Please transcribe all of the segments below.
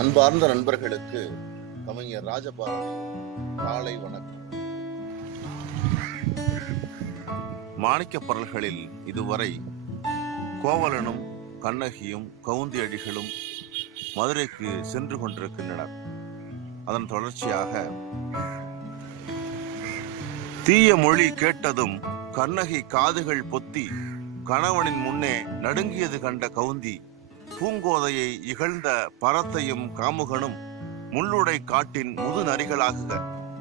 அன்பார்ந்த நண்பர்களுக்கு கவிஞர் ராஜபாரதி காலை வணக்கம். மாணிக்க பரல்களில் இதுவரை கோவலனும் கண்ணகியும் கவுந்தி அடிகளும் மதுரைக்கு சென்று கொண்டிருக்கின்றனர். அதன் தொடர்ச்சியாக தீய மொழி கேட்டதும் கண்ணகி காதுகள் பொத்தி கணவனின் முன்னே நடுங்கியது கண்ட கவுந்தி பூங்கோதையை இகழ்ந்த பரத்தையும் காமுகனும் முள்ளுடை காட்டின் முது நரிகளாகுக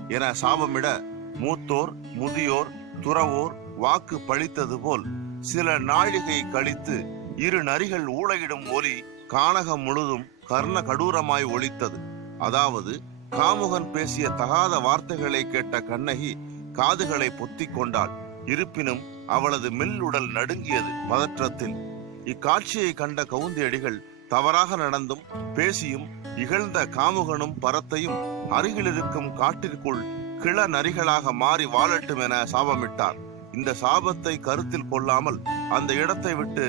என சாபமிட மூத்தோர் முதியோர் துறவோர் வாக்கு பழித்தது போல் சில நாழிகை கழித்து இரு நரிகள் ஊளையிடும் ஒலி கானகம் முழுதும் கர்ண கடூரமாய் ஒலித்தது. அதாவது காமுகன் பேசிய தகாத வார்த்தைகளை கேட்ட கண்ணகி காதுகளை பொத்திக் கொண்டாள். இருப்பினும் அவளது மெல்லுடல் நடுங்கியது பதற்றத்தில் இக்காட்சியை கண்ட கவுந்தியடிகள் தவறாக நடந்தும் பேசியும் இகழ்ந்த காமுகனும் பரத்தையும் அருகிலிருக்கும் காட்டிற்குள் கிள நரிகளாக மாறி வாழட்டும் என சாபமிட்டார். இந்த சாபத்தை கருத்தில் கொள்ளாமல் அந்த இடத்தை விட்டு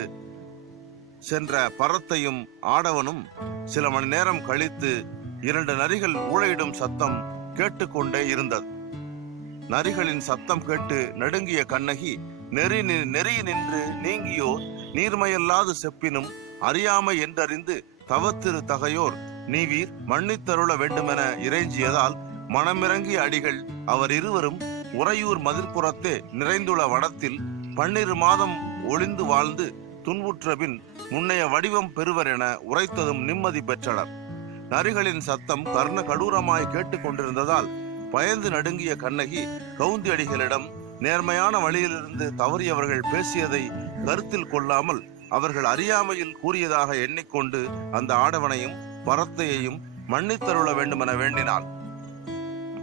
சென்ற பரத்தையும் ஆடவனும் சில மணி நேரம் கழித்து இரண்டு நரிகள் ஊழையிடும் சத்தம் கேட்டுக்கொண்டே இருந்தது. நரிகளின் சத்தம் கேட்டு நடுங்கிய கண்ணகி நெறி நெறி நின்று நீங்கியோர் நீர்மையல்லாது செப்பினும் அறியாமை என்றறிந்து தவத்திரு தகையோர் நீவீர் மன்னித்தருள வேண்டுமென இறைஞ்சியதால் மனமிறங்கிய அடிகள் அவர் இருவரும் உறையூர் மதிர்ப்புறத்தே நிறைந்துள்ள வடத்தில் பன்னிரு மாதம் ஒளிந்து வாழ்ந்து துன்புற்றபின் முன்னைய வடிவம் பெறுவர் என உரைத்ததும் நிம்மதி பெற்றனர். நரிகளின் சத்தம் கர்ண கடூரமாய் கேட்டுக்கொண்டிருந்ததால் பயந்து நடுங்கிய கண்ணகி கவுந்தி அடிகளிடம் நேர்மையான வழியிலிருந்து தவறியவர்கள் பேசியதை கருத்தில் கொள்ளாமல் அவர்கள் அறியாமையில் கூறியதாக எண்ணிக்கொண்டு அந்த ஆடவனையும் பரத்தையையும் மன்னித்தருள வேண்டுமென வேண்டினாள்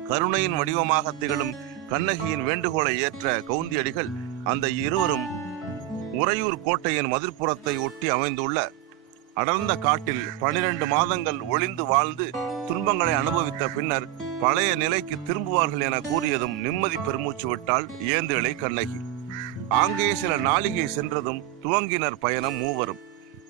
கருணையின் வடிவமாக திகழும் கண்ணகியின் வேண்டுகோளை ஏற்ற கவுந்தியடிகள் அந்த இருவரும் உறையூர் கோட்டையின் மதிர்ப்புறத்தை ஒட்டி அமைந்துள்ள அடர்ந்த காட்டில் பனிரெண்டு மாதங்கள் ஒளிந்து வாழ்ந்து துன்பங்களை அனுபவித்த பின்னர் பழைய நிலைக்கு திரும்புவார்கள் என கூறியதும் நிம்மதி பெருமூச்சு விட்டாள் ஏந்தேளை கண்ணகி. ஆங்கே சில நாளிகை சென்றதும் துவங்கினர் பயணம் மூவரும்.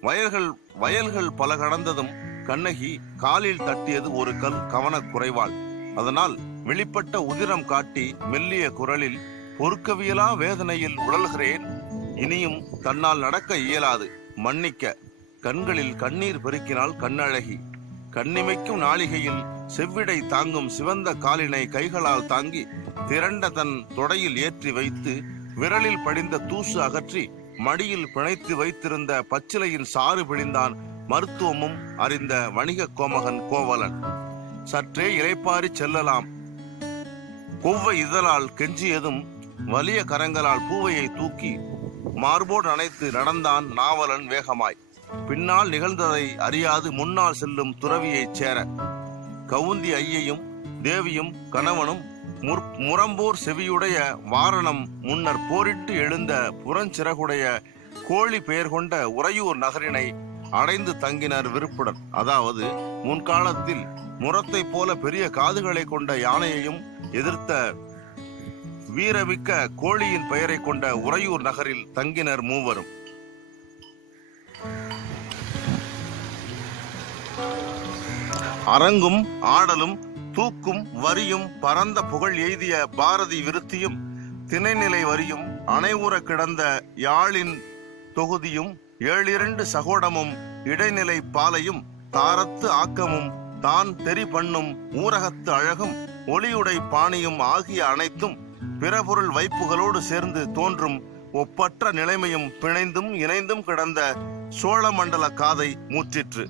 வயல்கள் வயல்கள் பல கடந்ததும் கண்ணகி காலில் தட்டியது ஒரு கல் கவனக்குறைவாள் அதனால் வெளிப்பட்ட உதிரம் காட்டி மெல்லிய குரலில் பொறுக்கவியலா வேதனையில் உழல்கிறேன். இனியும் தன்னால் நடக்க இயலாது. மன்னிக்க. கண்களில் கண்ணீர் பெருக்கினாள் கண்ணழகி கண்ணிமைக்கும் நாளிகையில் செவ்விடை தாங்கும் சிவந்த காலினை கைகளால் தாங்கி திரண்ட தன் தொடையில் ஏற்றி வைத்து விரலில் படிந்த தூசு அகற்றி மடியில் பிணைத்து வைத்திருந்த பச்சிலையின் சாறு பிழிந்தான் மருத்துவமும் அறிந்த வணிக கோமகன் கோவலன். சற்றே இளைப்பாரி செல்லலாம். கொவ்வை இதழால் கெஞ்சியதும் வலிய கரங்களால் பூவையை தூக்கி மார்போடு அணைத்து நடந்தான் நாவலன் வேகமாய். பின்னால் நிகழ்ந்ததை அறியாது முன்னால் செல்லும் துறவியைச் சேர கவுந்தி ஐயையும் தேவியும் கணவனும் முற்- செவியுடைய வாரணம் முன்னர் போரிட்டு எழுந்த புறஞ்சிறகுடைய கோழி பெயர் கொண்ட உறையூர் நகரினை அடைந்து தங்கினர் விருப்புடன். அதாவது முன்காலத்தில் முரத்தை போல பெரிய காதுகளை கொண்ட யானையையும் எதிர்த்த வீரமிக்க கோழியின் பெயரை கொண்ட உறையூர் நகரில் தங்கினர் மூவரும். அரங்கும் ஆடலும் தூக்கும் வரியும் பரந்த புகழ் எய்திய பாரதி விருத்தியும் திணைநிலை வரியும் அனைவுற கிடந்த யாழின் தொகுதியும் ஏழிரண்டு சகோடமும் இடைநிலை பாலையும் தாரத்து ஆக்கமும் தான் தெரி பண்ணும் ஊரகத்து அழகும் ஒளியுடை பாணியும் ஆகிய அனைத்தும் பிறபொருள் வைப்புகளோடு சேர்ந்து தோன்றும் ஒப்பற்ற நிலைமையும் பிணைந்தும் இணைந்தும் கிடந்த சோழமண்டல காதை மூற்றிற்று.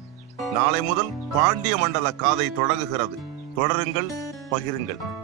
நாளை முதல் பாண்டிய மண்டல காதை தொடங்குகிறது. தொடருங்கள் பகிருங்கள்.